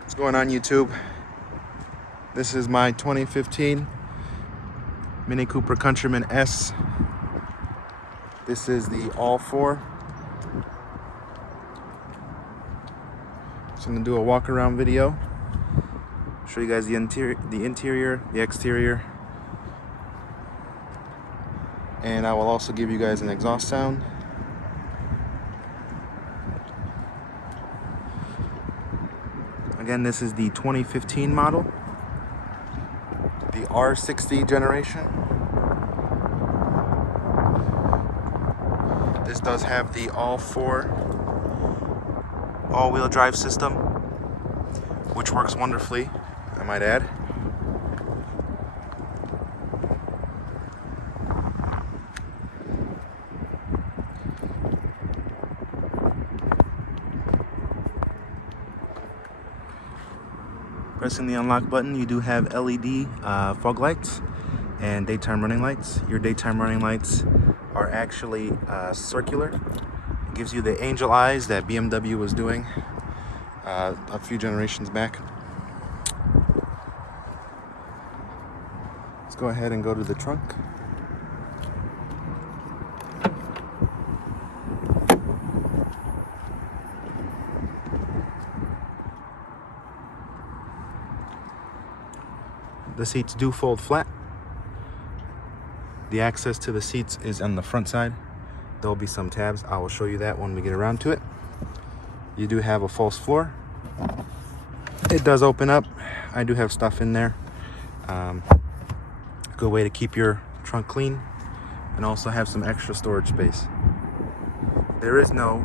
What's going on, YouTube? This is my 2015 Mini Cooper Countryman S. This is the ALL4. Just gonna do a walk around video. Show you guys the interior, the exterior, and I will also give you guys an exhaust sound. Again, this is the 2015 model, the R60 generation. This does have the ALL4 all-wheel drive system, which works wonderfully, I might add. Pressing the unlock button, you do have LED fog lights and daytime running lights. Your daytime running lights are actually circular. It gives you the angel eyes that BMW was doing a few generations back. Let's go ahead and go to the trunk. The seats do fold flat. The access to the seats is on the front side. There will be some tabs. I will show you that when we get around to it. You do have a false floor. It does open up. I do have stuff in there. Good way to keep your trunk clean and also have some extra storage space. There is no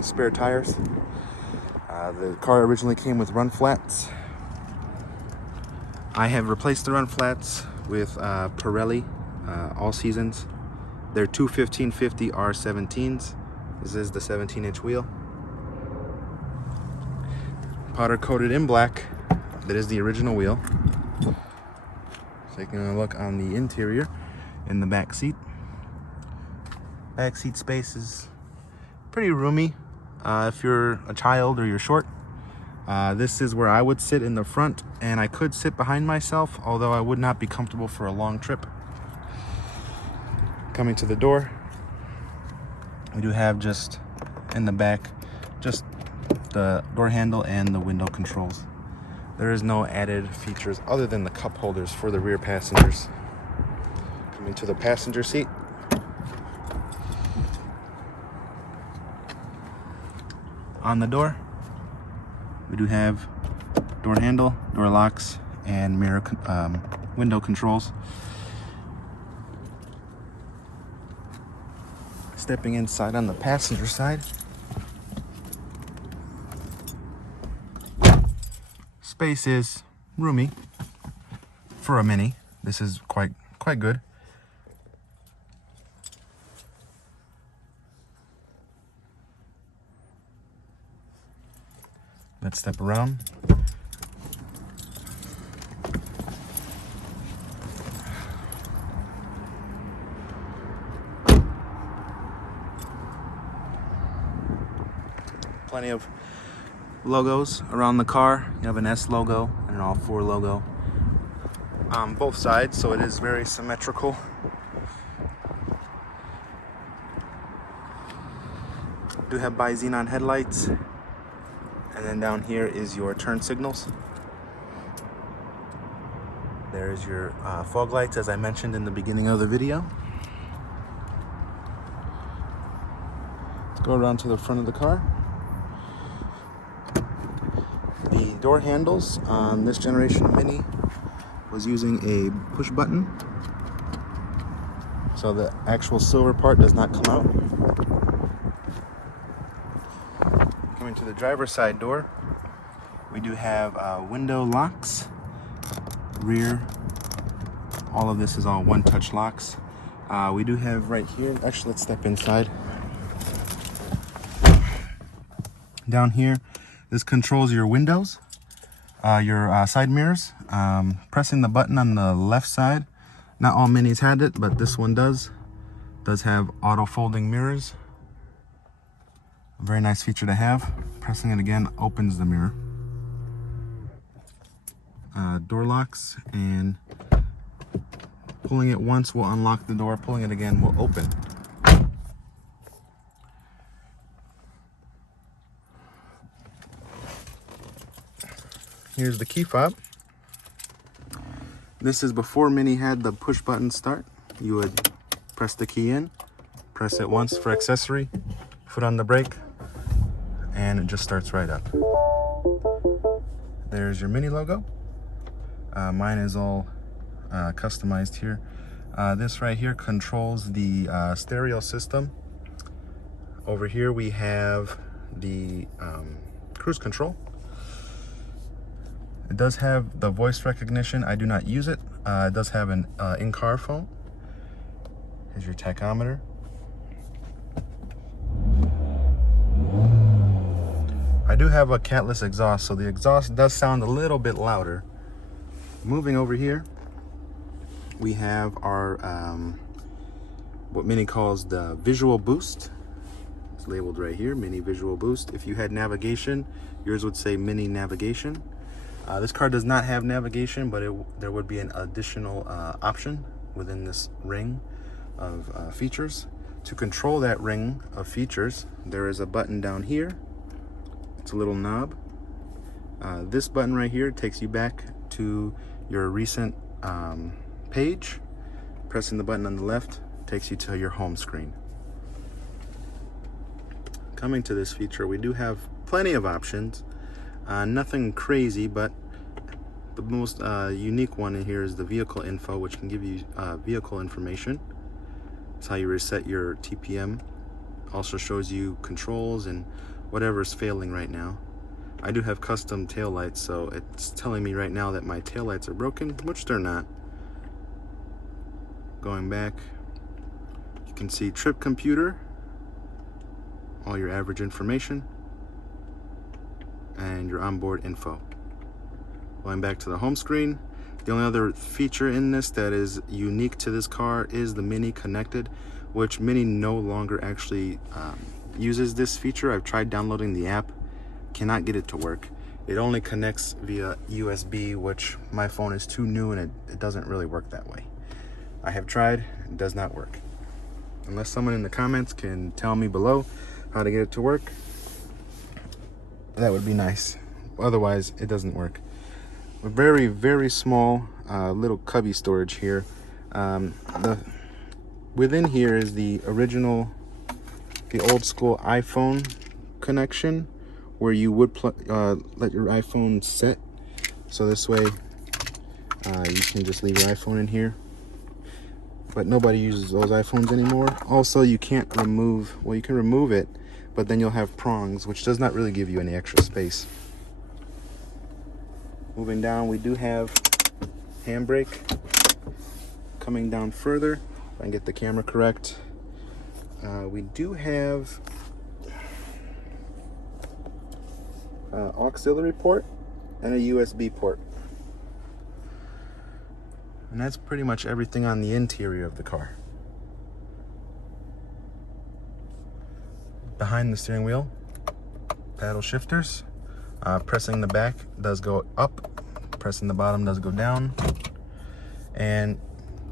spare tires. The car originally came with run flats. I have replaced the run flats with Pirelli All Seasons. They're two 1550 R17s. This is the 17-inch wheel. Powder coated in black. That is the original wheel. Taking a look on the interior in the back seat. Back seat space is pretty roomy if you're a child or you're short. This is where I would sit in the front, and I could sit behind myself, although I would not be comfortable for a long trip. Coming to the door, we do have just in the back, just the door handle and the window controls. There is no added features other than the cup holders for the rear passengers. Coming to the passenger seat. On the door, we do have door handle, door locks, and mirror window controls. Stepping inside on the passenger side, space is roomy for a Mini. This is quite good. Let's step around. Plenty of logos around the car. You have an S logo and an ALL4 logo on both sides, so it is very symmetrical. Do have bi-xenon headlights. And then down here is your turn signals. There's your fog lights, as I mentioned in the beginning of the video. Let's go around to the front of the car. The door handles on this generation of Mini was using a push button, so the actual silver part does not come out. Coming to the driver's side door, we do have window locks, rear. All of this is all one-touch locks. We do have right here, actually let's step inside. Down here, this controls your windows, your side mirrors. Pressing the button on the left side, not all Minis had it, but this one does have auto folding mirrors. A very nice feature to have. Pressing it again opens the mirror. Door locks, and pulling it once will unlock the door, pulling it again will open. Here's the key fob. This is before Mini had the push button start. You would press the key in, press it once for accessory, foot on the brake, and it just starts right up. There's your Mini logo. Mine is all customized here. This right here controls the stereo system. Over here we have the cruise control. It does have the voice recognition. I do not use it. It does have an in-car phone. Here's your tachometer. I do have a catless exhaust, so the exhaust does sound a little bit louder. Moving over here, we have our what Mini calls the visual boost. It's labeled right here, Mini visual boost. If you had navigation, yours would say Mini navigation. This car does not have navigation, but there would be an additional option within this ring of features. To control that ring of features, there is a button down here. It's a little knob. This button right here takes you back to your recent page. Pressing the button on the left takes you to your home screen. Coming to this feature, we do have plenty of options. Nothing crazy, but the most unique one in here is the vehicle info, which can give you vehicle information. It's how you reset your TPM. Also shows you controls and whatever's failing right now. I do have custom tail lights, so it's telling me right now that my tail lights are broken, which they're not. Going back, you can see trip computer, all your average information, and your onboard info. Going back to the home screen, the only other feature in this that is unique to this car is the Mini Connected, which Mini no longer actually uses this feature. I've tried downloading the app, cannot get it to work. It only connects via USB, which my phone is too new and it doesn't really work that way. I have tried, it does not work. Unless someone in the comments can tell me below how to get it to work, that would be nice. Otherwise, it doesn't work. A very, very small little cubby storage here. Within here is the original, the old school iPhone connection, where you would let your iPhone set. So this way, you can just leave your iPhone in here. But nobody uses those iPhones anymore. Also, you can't remove, well, you can remove it, but then you'll have prongs, which does not really give you any extra space. Moving down, we do have handbrake. Coming down further, if I can get the camera correct, we do have auxiliary port and a USB port. And that's pretty much everything on the interior of the car. Behind the steering wheel, paddle shifters. Pressing the back does go up, pressing the bottom does go down. And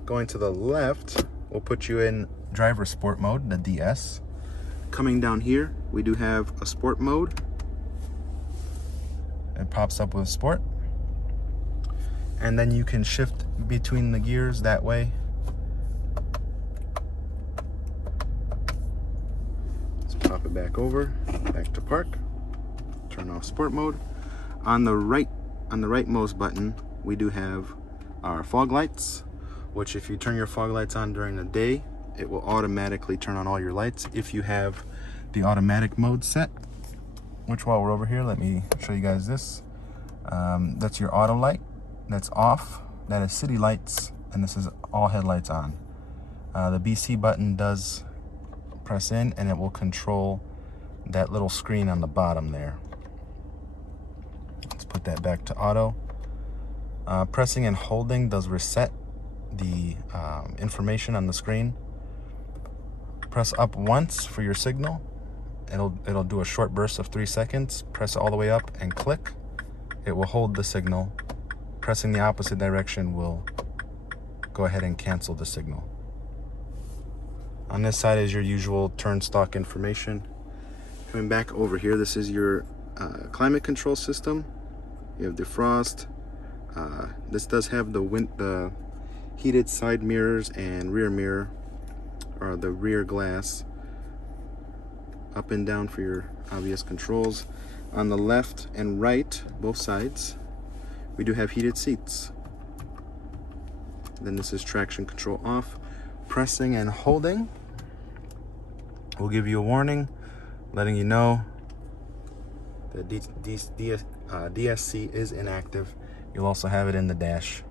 going to the left will put you in driver sport mode, the DS. Coming down here, we do have a sport mode. It pops up with sport. And then you can shift between the gears that way. Let's pop it back over, back to park. Turn off sport mode. On the rightmost button, we do have our fog lights, which if you turn your fog lights on during the day, it will automatically turn on all your lights if you have the automatic mode set. Which, while we're over here, let me show you guys this. That's your auto light. That's off. That is city lights, and this is all headlights on. The BC button does press in, and it will control that little screen on the bottom there. Let's put that back to auto. Pressing and holding does reset the information on the screen. Press up once for your signal, it'll do a short burst of 3 seconds. Press it all the way up and click. It will hold the signal. Pressing the opposite direction will go ahead and cancel the signal. On this side is your usual turn stock information. Coming back over here, this is your climate control system. You have defrost. This does have the heated side mirrors and rear mirror, or the rear glass, up and down for your obvious controls. On the left and right, both sides, we do have heated seats. Then this is traction control off. Pressing and holding will give you a warning letting you know the DSC is inactive. You'll also have it in the dash.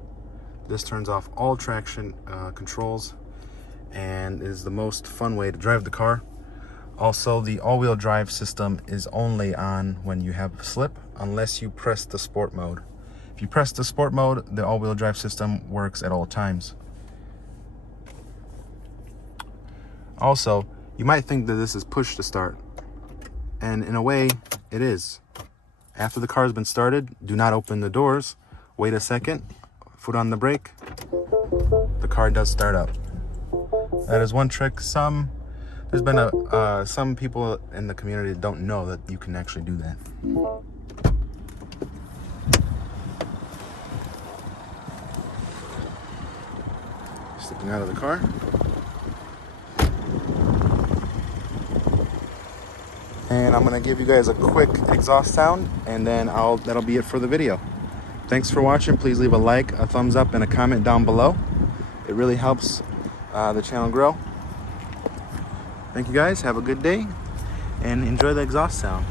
This turns off all traction controls and is the most fun way to drive the car. Also, the all-wheel drive system is only on when you have slip, unless you press the sport mode. If you press the sport mode, the all-wheel drive system works at all times. Also, you might think that this is push to start, and in a way, it is. After the car has been started, do not open the doors. Wait a second, foot on the brake, the car does start up. That is one trick. There's been some people in the community that don't know that you can actually do that. Stepping out of the car. And I'm gonna give you guys a quick exhaust sound, and then that'll be it for the video. Thanks for watching. Please leave a like, a thumbs up, and a comment down below. It really helps the channel grow. Thank you guys, have a good day, and enjoy the exhaust sound.